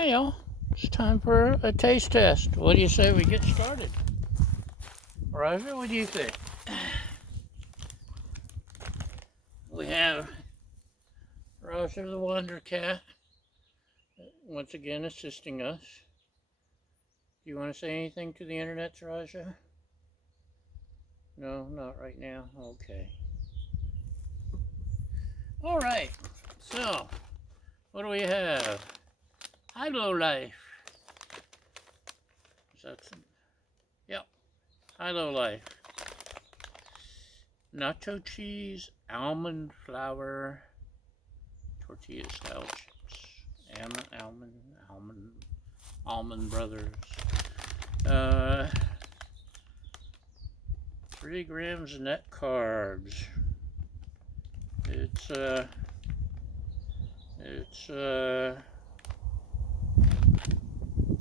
Hey y'all, it's time for a taste test. What do you say we get started? Roger, what do you think? We have Roger the Wonder Cat once again assisting us. Do you want to say anything to the internet, Raja? No, not right now. Okay. All right. So, what do we have? Hilo Life. Is that some? Yep. Hilo Life. Nacho cheese, almond flour, tortilla style chips. Almond Brothers. 3 grams of net carbs. It's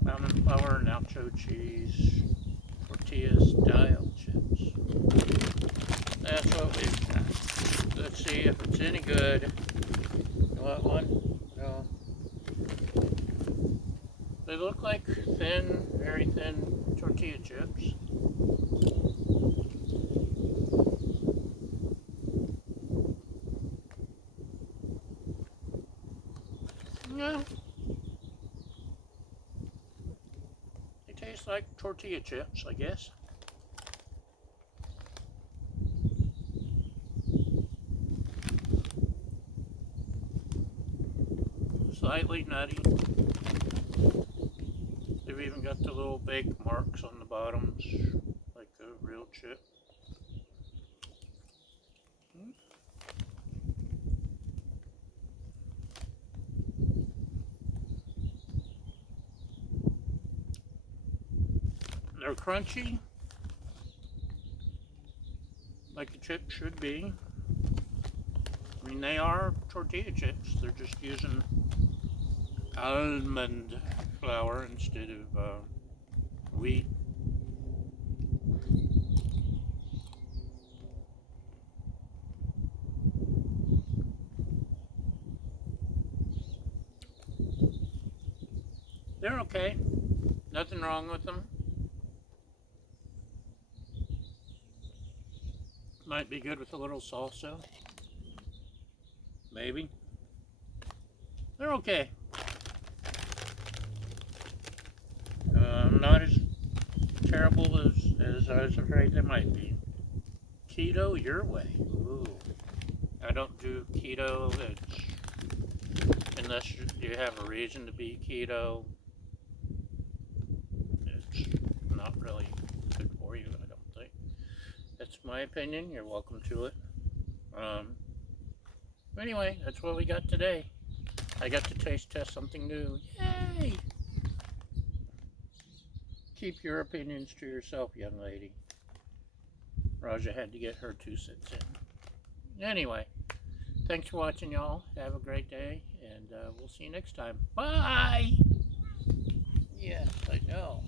almond flour, nacho cheese, tortilla style chips. That's what we've got. Let's see if it's any good. You want one? No. They look like thin, very thin tortilla chips. Yeah. They taste like tortilla chips, I guess. Slightly nutty. They've even got the little bake marks on the bottoms, like a real chip. They're crunchy, like a chip should be. I mean, they are tortilla chips. They're just using almond flour instead of wheat. They're okay. Nothing wrong with them. Might be good with a little salsa. Maybe. They're okay. Not as terrible as I was afraid they might be. Keto your way. Ooh. I don't do keto. Unless you have a reason to be keto. It's not really good for you, I don't think. That's my opinion. You're welcome to it. Anyway, that's what we got today. I got to taste test something new. Yay! Keep your opinions to yourself, young lady. Raja had to get her 2 cents in. Anyway, thanks for watching, y'all. Have a great day, and we'll see you next time. Bye! Yes, I know.